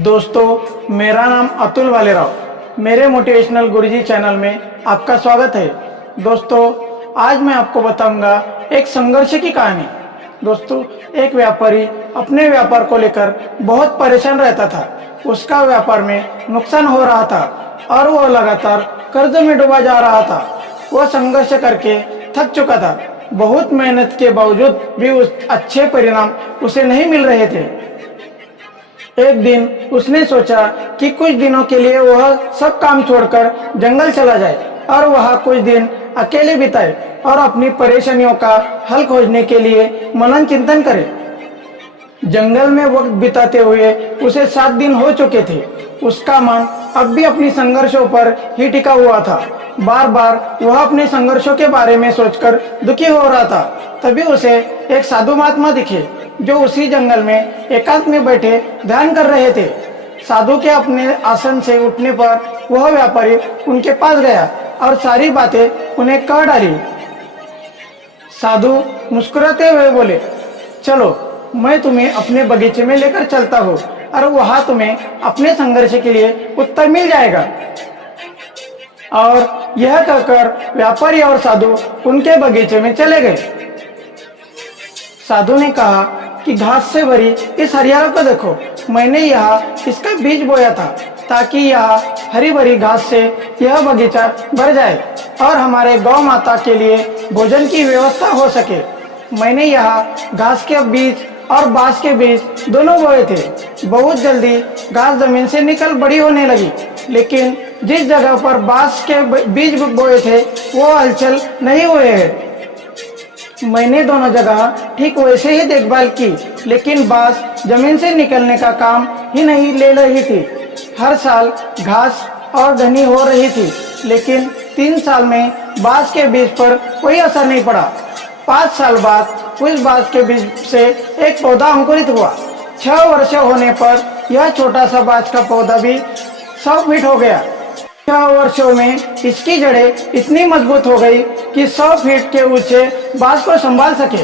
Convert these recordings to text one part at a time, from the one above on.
दोस्तों, मेरा नाम अतुल वालेराव। मेरे मोटिवेशनल गुरुजी चैनल में आपका स्वागत है। दोस्तों, आज मैं आपको बताऊंगा एक संघर्ष की कहानी। दोस्तों, एक व्यापारी अपने व्यापार को लेकर बहुत परेशान रहता था। उसका व्यापार में नुकसान हो रहा था और वह लगातार कर्ज में डूबा जा रहा था। वह संघर्ष करके थक चुका था। बहुत मेहनत के बावजूद भी उस अच्छे परिणाम उसे नहीं मिल रहे थे। एक दिन उसने सोचा कि कुछ दिनों के लिए वह सब काम छोड़कर जंगल चला जाए और वहां कुछ दिन अकेले बिताए और अपनी परेशानियों का हल खोजने के लिए मनन चिंतन करे। जंगल में वक्त बिताते हुए उसे 7 दिन हो चुके थे। उसका मन अब भी अपनी संघर्षों पर ही टिका हुआ था। बार बार वह अपने संघर्षों के बारे में सोचकर दुखी हो रहा था। तभी उसे एक साधु महात्मा दिखे जो उसी जंगल में एकांत में बैठे ध्यान कर रहे थे। साधु के अपने आसन से उठने पर वह व्यापारी उनके पास गया और सारी बातें उन्हें कह डाली। साधु मुस्कुराते हुए बोले, चलो मैं तुम्हें अपने बगीचे में लेकर चलता हूँ और वहां तुम्हें अपने संघर्ष के लिए उत्तर मिल जाएगा। और यह कहकर व्यापारी और साधु उनके बगीचे में चले गए। साधु ने कहा कि घास से भरी इस हरियाली को देखो, मैंने यहाँ इसका बीज बोया था ताकि यह हरी भरी घास से यह बगीचा भर जाए और हमारे गौ माता के लिए भोजन की व्यवस्था हो सके। मैंने यहाँ घास के बीज और बांस के बीज दोनों बोए थे। बहुत जल्दी घास जमीन से निकल बड़ी होने लगी, लेकिन जिस जगह पर बांस के बीज बोए थे वो हलचल नहीं हुए हैं। मैंने दोनों जगह ठीक वैसे ही देखभाल की, लेकिन बांस जमीन से निकलने का काम ही नहीं ले रही थी। हर साल घास और घनी हो रही थी, लेकिन 3 साल में बांस के बीज पर कोई असर नहीं पड़ा। 5 साल बाद उस बांस के बीज से एक पौधा अंकुरित हुआ। 6 वर्ष होने पर यह छोटा सा बांस का पौधा भी 100 फीट हो गया। 6 वर्षों में इसकी जड़ें इतनी मजबूत हो गई कि 100 फीट के ऊंचे बांस को संभाल सके।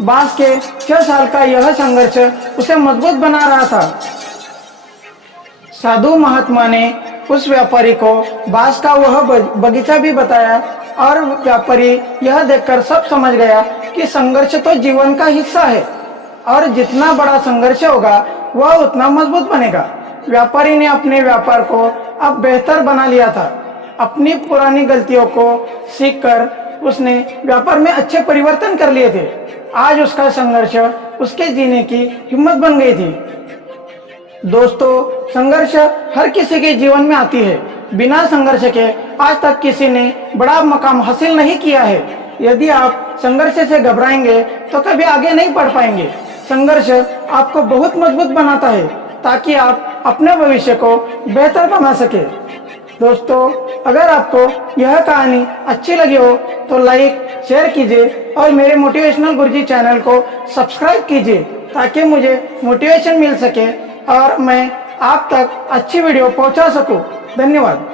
बांस के 6 साल का यह संघर्ष उसे मजबूत बना रहा था। साधु महात्मा ने उस व्यापारी को बांस का वह बगीचा भी बताया और व्यापारी यह देखकर सब समझ गया कि संघर्ष तो जीवन का हिस्सा है और जितना बड़ा संघर्ष होगा वह उतना मजबूत बनेगा। व्यापारी ने अपने व्यापार को अब बेहतर बना लिया था। अपनी पुरानी गलतियों को सीखकर उसने व्यापार में अच्छे परिवर्तन कर लिए थे। आज उसका संघर्ष उसके जीने की हिम्मत बन गई थी। दोस्तों, संघर्ष हर किसी के जीवन में आती है। बिना संघर्ष के आज तक किसी ने बड़ा मकाम हासिल नहीं किया है। यदि आप संघर्ष से घबराएंगे तो कभी आगे नहीं बढ़ पाएंगे। संघर्ष आपको बहुत मजबूत बनाता है ताकि आप अपने भविष्य को बेहतर बना सके। दोस्तों, अगर आपको यह कहानी अच्छी लगी हो तो लाइक शेयर कीजिए और मेरे मोटिवेशनल गुरुजी चैनल को सब्सक्राइब कीजिए ताकि मुझे मोटिवेशन मिल सके और मैं आप तक अच्छी वीडियो पहुंचा सकूं। धन्यवाद।